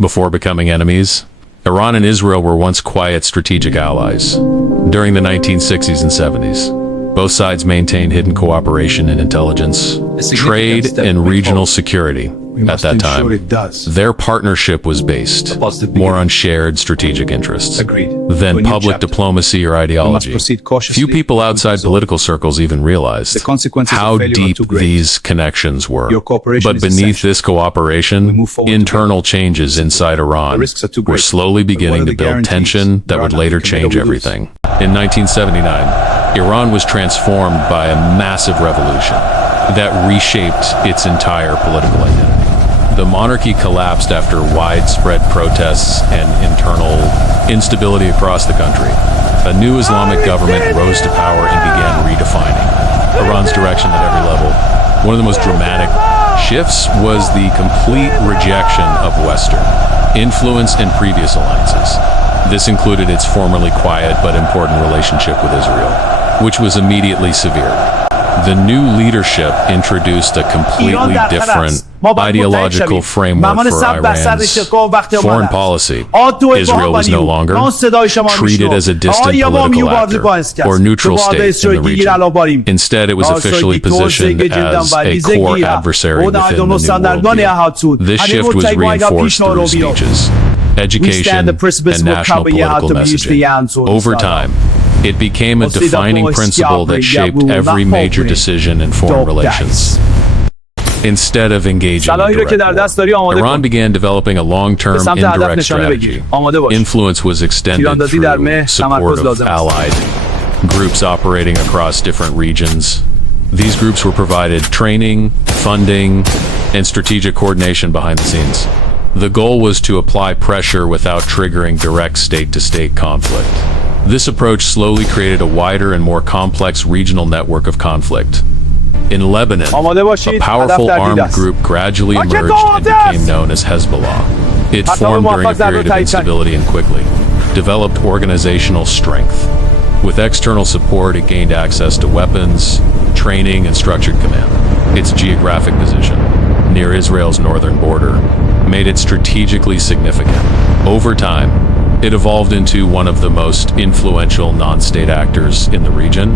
Before becoming enemies, Iran and Israel were once quiet strategic allies. During the 1960s and 70s, both sides maintained hidden cooperation in intelligence, trade, and regional security. At that time, their partnership was based more on shared strategic interests than public diplomacy or ideology. Few people outside political circles even realized how deep these connections were. But beneath this cooperation, internal changes inside Iran were slowly beginning to build tension that would later change everything. In 1979, Iran was transformed by a massive revolution that reshaped its entire political identity. The monarchy collapsed after widespread protests and internal instability across the country. A new Islamic government rose to power and began redefining Iran's direction at every level. One of the most dramatic shifts was the complete rejection of Western influence and previous alliances. This included its formerly quiet but important relationship with Israel, which was immediately severed. The new leadership introduced a completely different ideological framework for Iran's foreign policy. Israel was no longer treated as a distant political actor or neutral state in the region. Instead, it was officially positioned as a core adversary within the new worldview. This shift was reinforced through speeches, education, and national political messaging. Over time, it became a defining principle that shaped every major decision in foreign relations. Instead of engaging in direct war, Iran began developing a long-term indirect strategy. Influence was extended through support of allied groups operating across different regions. These groups were provided training, funding, and strategic coordination behind the scenes. The goal was to apply pressure without triggering direct state-to-state conflict. This approach slowly created a wider and more complex regional network of conflict. In Lebanon, a powerful armed group gradually emerged and became known as Hezbollah. It formed during a period of instability and quickly developed organizational strength. With external support, it gained access to weapons, training, and structured command. Its geographic position, near Israel's northern border, made it strategically significant. Over time, it evolved into one of the most influential non-state actors in the region.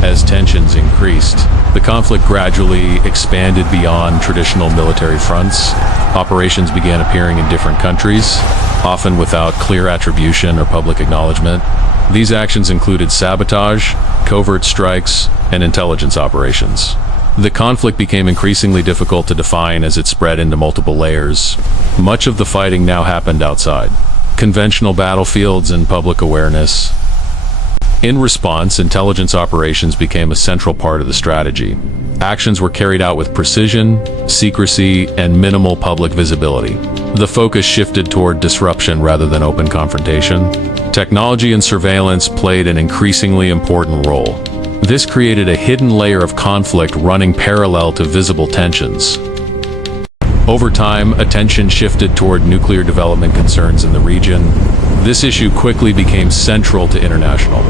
As tensions increased, the conflict gradually expanded beyond traditional military fronts. Operations began appearing in different countries, often without clear attribution or public acknowledgement. These actions included sabotage, covert strikes, and intelligence operations. The conflict became increasingly difficult to define as it spread into multiple layers. Much of the fighting now happened outside conventional battlefields and public awareness. In response, intelligence operations became a central part of the strategy. Actions were carried out with precision, secrecy, and minimal public visibility. The focus shifted toward disruption rather than open confrontation. Technology and surveillance played an increasingly important role. This created a hidden layer of conflict running parallel to visible tensions. Over time, attention shifted toward nuclear development concerns in the region. This issue quickly became central to international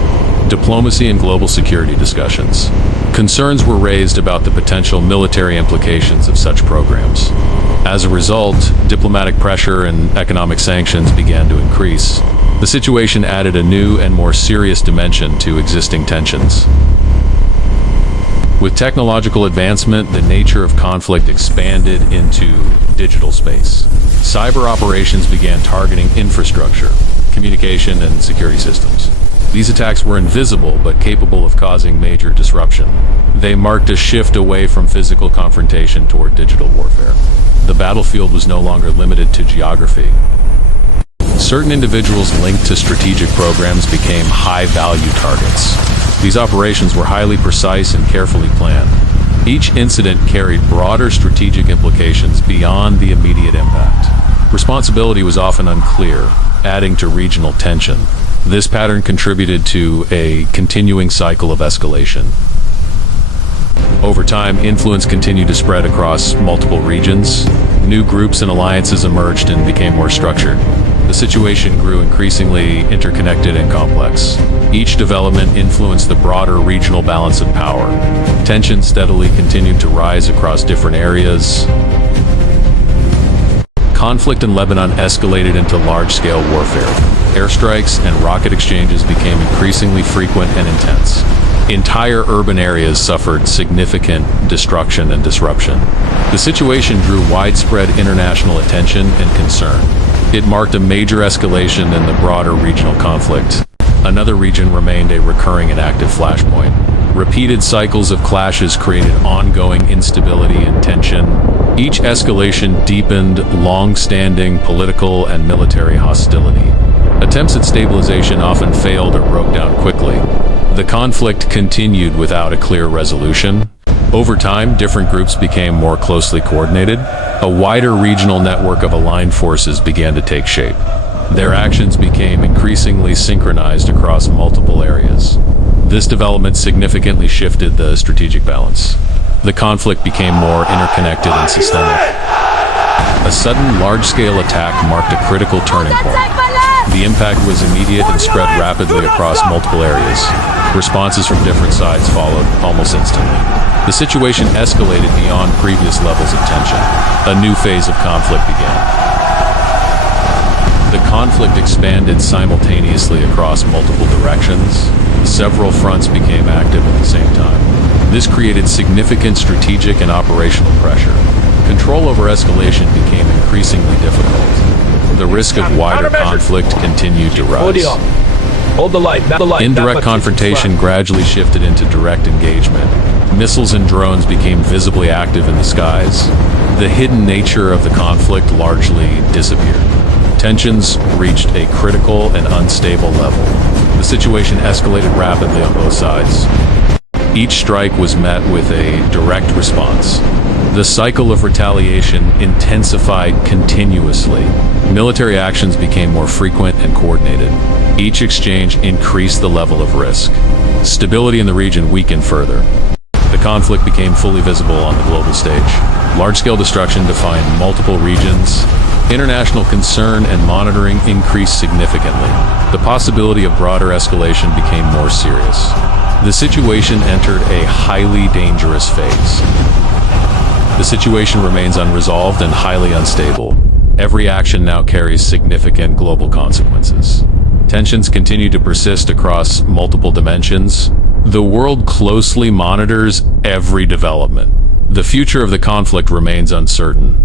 diplomacy and global security discussions. Concerns were raised about the potential military implications of such programs. As a result, diplomatic pressure and economic sanctions began to increase. The situation added a new and more serious dimension to existing tensions. With technological advancement, the nature of conflict expanded into digital space. Cyber operations began targeting infrastructure, communication, and security systems. These attacks were invisible but capable of causing major disruption. They marked a shift away from physical confrontation toward digital warfare. The battlefield was no longer limited to geography. Certain individuals linked to strategic programs became high-value targets. These operations were highly precise and carefully planned. Each incident carried broader strategic implications beyond the immediate impact. Responsibility was often unclear, adding to regional tension. This pattern contributed to a continuing cycle of escalation. Over time, influence continued to spread across multiple regions. New groups and alliances emerged and became more structured. The situation grew increasingly interconnected and complex. Each development influenced the broader regional balance of power. Tension steadily continued to rise across different areas. Conflict in Lebanon escalated into large-scale warfare. Airstrikes and rocket exchanges became increasingly frequent and intense. Entire urban areas suffered significant destruction and disruption. The situation drew widespread international attention and concern. It marked a major escalation in the broader regional conflict. Another region remained a recurring and active flashpoint. Repeated cycles of clashes created ongoing instability and tension. Each escalation deepened long-standing political and military hostility. Attempts at stabilization often failed or broke down quickly. The conflict continued without a clear resolution. Over time, different groups became more closely coordinated. A wider regional network of aligned forces began to take shape. Their actions became increasingly synchronized across multiple areas. This development significantly shifted the strategic balance. The conflict became more interconnected and systemic. A sudden, large-scale attack marked a critical turning point. The impact was immediate and spread rapidly across multiple areas. Responses from different sides followed almost instantly. The situation escalated beyond previous levels of tension. A new phase of conflict began. The conflict expanded simultaneously across multiple directions. Several fronts became active at the same time. This created significant strategic and operational pressure. Control over escalation became increasingly difficult. The risk of wider conflict continued to rise. Hold the light. Indirect confrontation gradually shifted into direct engagement. Missiles and drones became visibly active in the skies. The hidden nature of the conflict largely disappeared. Tensions reached a critical and unstable level. The situation escalated rapidly on both sides. Each strike was met with a direct response. The cycle of retaliation intensified continuously. Military actions became more frequent and coordinated. Each exchange increased the level of risk. Stability in the region weakened further. The conflict became fully visible on the global stage. Large-scale destruction defined multiple regions. International concern and monitoring increased significantly. The possibility of broader escalation became more serious. The situation entered a highly dangerous phase. The situation remains unresolved and highly unstable. Every action now carries significant global consequences. Tensions continue to persist across multiple dimensions. The world closely monitors every development. The future of the conflict remains uncertain.